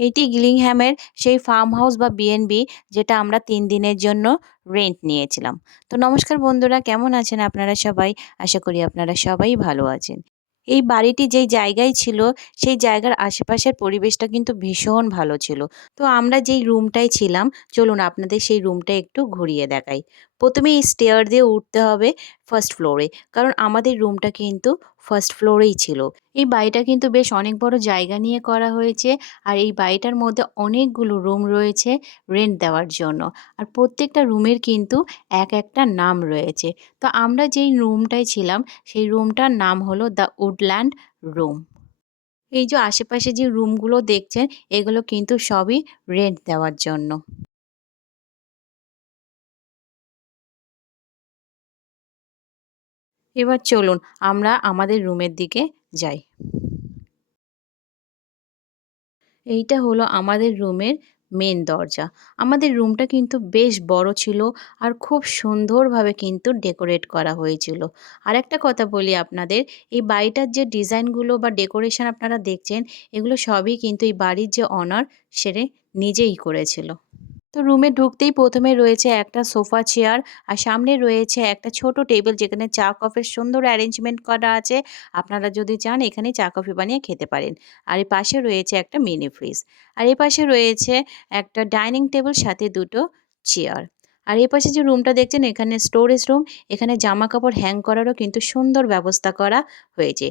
এটি গিলিংহ্যামের সেই farm house বা বিএনবি যেটা আমরা তিন দিনের জন্য রেন্ট নিয়েছিলাম। তো নমস্কার বন্ধুরা, কেমন আছেন আপনারা সবাই? আশা করি আপনারা সবাই ভালো আছেন। এই বাড়িটি যেই জায়গায় ছিল, সেই জায়গার আশেপাশের পরিবেশটা কিন্তু ভীষণ ভালো ছিল। তো আমরা যেই রুমটায় ছিলাম, চলুন আপনাদের সেই রুমটা একটু ঘুরিয়ে দেখাই। প্রথমে এই স্টেয়ার দিয়ে উঠতে হবে ফার্স্ট ফ্লোরে কারণ আমাদের রুমটা কিন্তু ফার্স্ট ফ্লোরেই ছিল। এই বাড়িটা কিন্তু বেশ অনেক বড় জায়গা নিয়ে করা হয়েছে আর এই বাড়িটার মধ্যে অনেকগুলো রুম রয়েছে রেন্ট দেওয়ার জন্য। আর প্রত্যেকটা রুমের কিন্তু এক একটা নাম রয়েছে। তো আমরা যেই রুমটায় ছিলাম, সেই রুমটার নাম হলো দ্য উডল্যান্ড রুম এই যে আশেপাশে যে রুমগুলো দেখছেন, এগুলো কিন্তু সবই রেন্ট দেওয়ার জন্য। এবার চলুন আমরা আমাদের রুমের দিকে যাই। এইটা হলো আমাদের রুমের মেন দরজা। আমাদের রুমটা কিন্তু বেশ বড় ছিল আর খুব সুন্দরভাবে কিন্তু ডেকোরেট করা হয়েছিল। আর একটা কথা বলি আপনাদের, এই বাড়িটার যে ডিজাইনগুলো বা ডেকোরেশন আপনারা দেখছেন, এগুলো সবই কিন্তু এই বাড়ির যে অনার সেরে নিজেই করেছিল। তো রুমে ঢুকতেই প্রথমে রয়েছে একটা সোফা, চেয়ার আর সামনে রয়েছে একটা ছোট টেবিল যেখানে চা, কফের সুন্দর অ্যারেঞ্জমেন্ট করা আছে। আপনারা যদি চান এখানে চা, কফি বানিয়ে খেতে পারেন। আর এই পাশে রয়েছে একটা মিনি ফ্রিজ আর এই পাশে রয়েছে একটা ডাইনিং টেবিল সাথে দুটো চেয়ার। আর এই পাশে যে রুমটা দেখছেন এখানে স্টোরেজ রুম এখানে জামা কাপড় হ্যাং করারও কিন্তু সুন্দর ব্যবস্থা করা হয়েছে।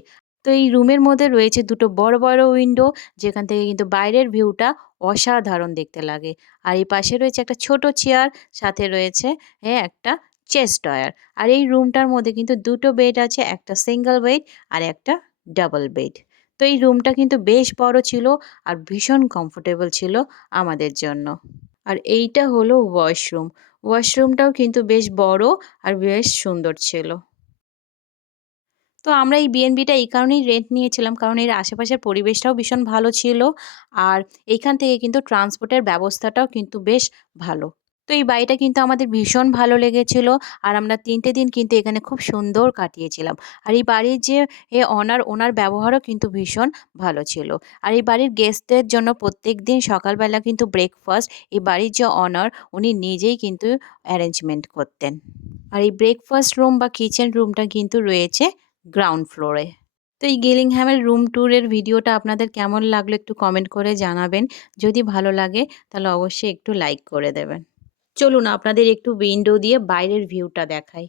তো এই রুমের মধ্যে রয়েছে দুটো বড় বড় উইন্ডো, যেখান থেকে কিন্তু বাইরের ভিউটা অসাধারণ দেখতে লাগে। আর এই পাশে রয়েছে একটা ছোট চেয়ার, সাথে রয়েছে হ্যাঁ একটা চেস্ট ডয়ার আর এই রুমটার মধ্যে কিন্তু দুটো বেড আছে, একটা সিঙ্গেল বেড আর একটা ডাবল বেড। তো এই রুমটা কিন্তু বেশ বড় ছিল আর ভীষণ কমফোর্টেবল ছিল আমাদের জন্য। আর এইটা হলো ওয়াশরুম। ওয়াশরুমটাও কিন্তু বেশ বড় আর বেশ সুন্দর ছিল। তো আমরা এই বিএনবিটা এই কারণেই রেন্ট নিয়েছিলাম, কারণ এর আশেপাশের পরিবেশটাও ভীষণ ভালো ছিল আর এইখান থেকে কিন্তু ট্রান্সপোর্টের ব্যবস্থাটাও কিন্তু বেশ ভালো। তো এই বাড়িটা কিন্তু আমাদের ভীষণ ভালো লেগেছিল আর আমরা তিনটে দিন কিন্তু এখানে খুব সুন্দর কাটিয়েছিলাম। আর এই বাড়ির যে এ অনার ওনার ব্যবহারও কিন্তু ভীষণ ভালো ছিল। আর এই বাড়ির গেস্টদের জন্য প্রত্যেক দিন সকালবেলা কিন্তু ব্রেকফাস্ট এই বাড়ির যে অনার উনি নিজেই কিন্তু অ্যারেঞ্জমেন্ট করতেন। আর এই ব্রেকফাস্ট রুম বা কিচেন রুমটা কিন্তু রয়েছে গ্রাউন্ড ফ্লোরে তো এই গিলিংহ্যামের রুম ট্যুরের ভিডিওটা আপনাদের কেমন লাগল একটু কমেন্ট করে জানাবেন। যদি ভালো লাগে, তাহলে অবশ্যই একটু লাইক করে দেবেন। চলুন আপনাদের একটু উইন্ডো দিয়ে বাইরের ভিউটা দেখাই।